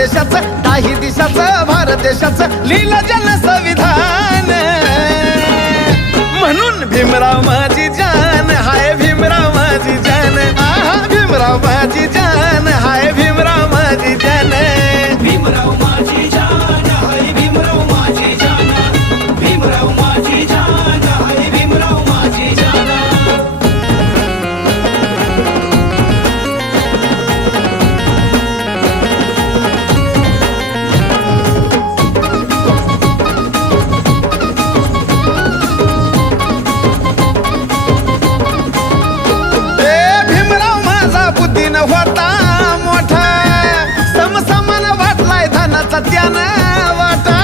देशाचं काही दिशाचं भारत देशाचं लिहिलं जन संविधान म्हणून भीमराव माझी जान हाय भीमराव माझी जान आहा भीमराव माझी जान हाय भीमराव माझी जान भीमराव माझी जान हाय भीमराव माझी जान भीमराव माझी जान हाय भीमराव माझी जान होता मोठा समसमान वाटलाय धनाचा त्यानं वाटा